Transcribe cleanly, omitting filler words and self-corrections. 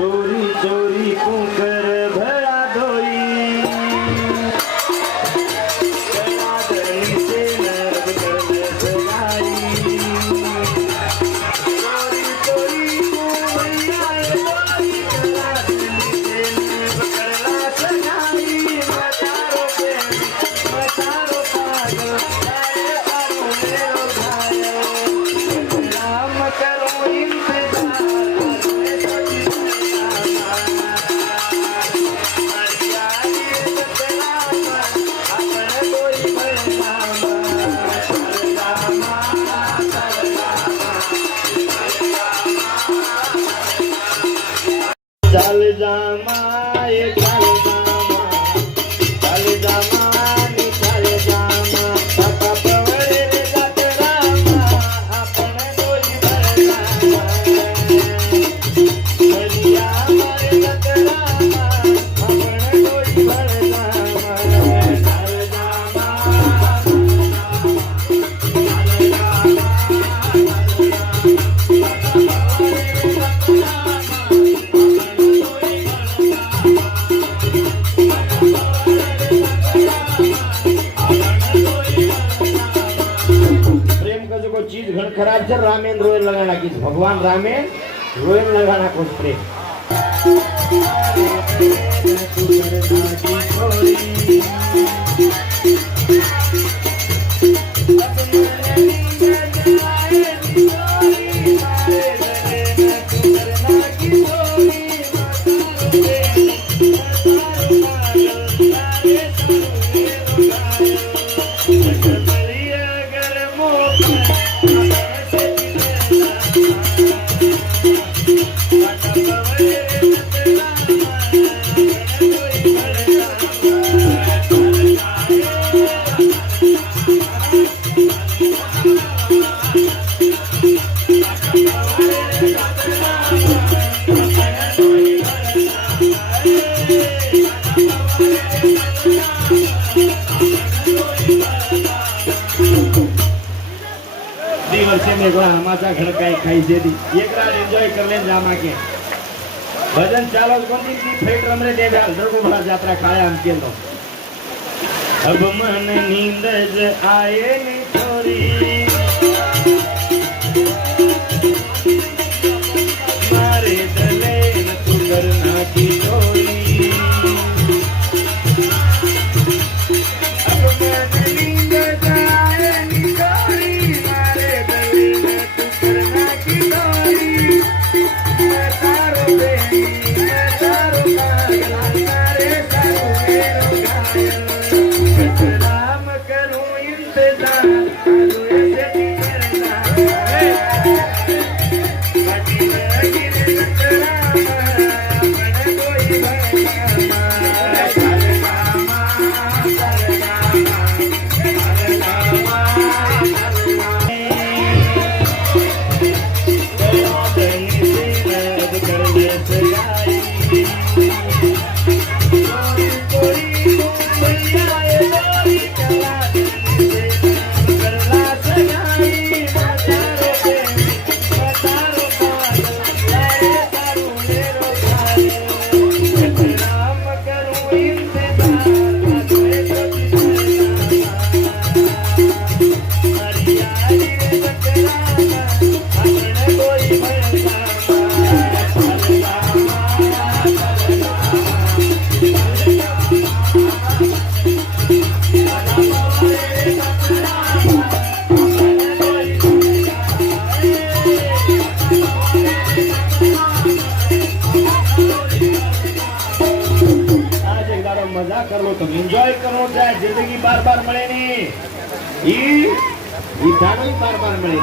चोरी चोरी कुकर भरा धोई से नरक कर सगाई चोरी चोरी कुमैया धोई से नरक करला सगाई मचारो पे मचारो पागल आए पारो मेरो भाई राम करो इंतजार चल जामा ये चल जामा चल जामा काका पवरे रे जात रामा अपने कोई भरना बलिया मारे जात रामा अपने कोई भरना चल जामा चीज घण खराब है रामेन रोयल लगाना की भगवान रामेन रोयल लगाना को प्रेम वर्षे में हमारा घर का खाई से दी एक रात एंजॉय कर ले जामा के भजन चालो कोनी की फेट रमरे दे डाल दरको भला यात्रा खाया हम के लो अब मन नींद ज आए नी छोरी मारे दले न तू करना की चोरी अब मन नींद ज आए नी छोरी मारे दले न तू करना की चोरी मैं तारो बेनी मैं तारो कागल मारे तारो मेरो घायल राम करूं इंतजार आलू ऐसे नहीं करना बाजी लगी रे रामा मन कोई भरना चल रामा मजा कर लो तुम एंजॉय करो चाहे जिंदगी बार बार मिले नहीं ये जानो ही बार बार मिले